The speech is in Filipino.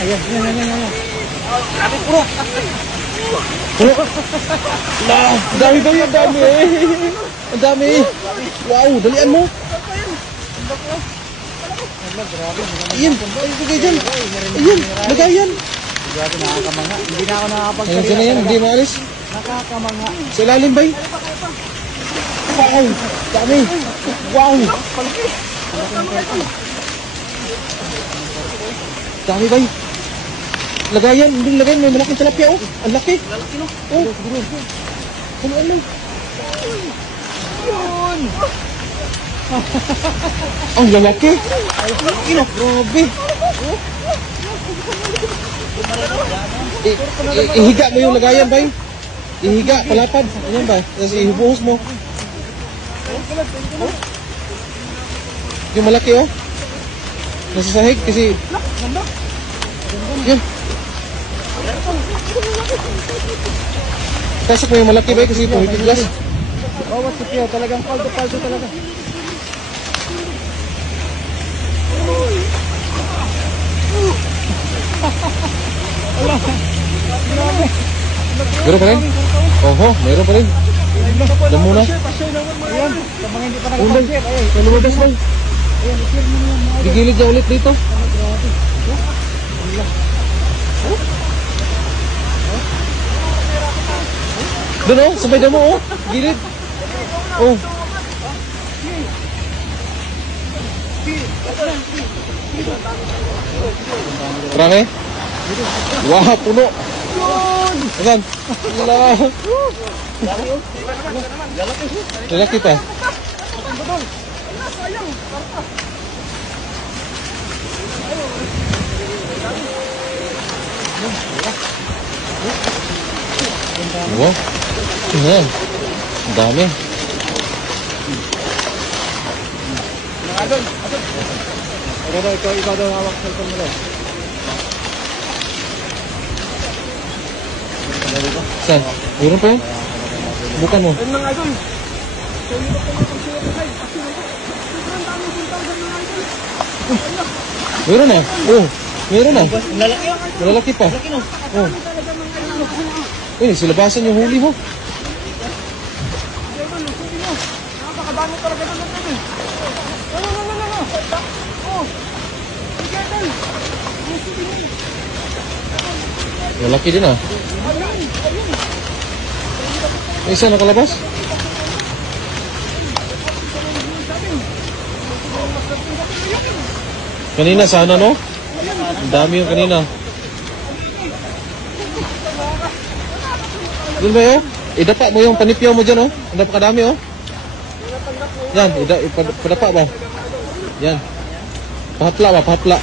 Ayan. Dami puro. Nah, dami. Ang dami. Wow, dalian mo. Ayan, lagay dyan. Ayan, lagay yan. Grabe, nakakamanga. Hindi na ako nakakapagsalita. Ayan, saan yan? Hindi maalis. Nakakamanga. Sa ilalim ba? Wow, dami. Wow. Dami ba? Lagayan, hindi lagayan. May malaking tilapia, oh. Ang laki. Oh, ano? Yun! Ang lalaki. Grabe. Ihiga mo yung lagayan, bay. Ihiga, palapad. Ayan ba? Tapos ibuhos mo. Yung malaki, oh. Nasa sahig kasi... Yan. Pasok mo yung malaki, bay, kasi pumipiglas. Bawat sipiyo, talagang paldo talaga. Meron pa rin? Oho, meron pa rin. Alam mo na. Ayan, sa mga hindi pa Unday, nakapag-share. Ayan, naluwadas bay. i-share mo naman. Gigilid niya ulit dito. Doon oh, sabay damo oh. Gilid. Oh. Marami? Wah, puno. Asan? Wala. Lalaki pa. Wow. Ayan. Ang dami. Ikaw daw hawak sa cellphone mo daw. Saan? Meron pa yan? Bukan mo. Ayun mga idol. Meron na. Oh. Meron na. Lalaki yun. Malalaki pa. Oh. Eh, silabasan yung huli mo. Napakadami talaga ng natin. Malaki din ah. May isa nakalabas? Kanina sana no? Ang dami yung kanina. Doon ba yun? Idapa mo yung panipyaw mo dyan oh. Ang napakadami oh. Yan, padapa ba? Yan. Pahapla ba? Pahapla.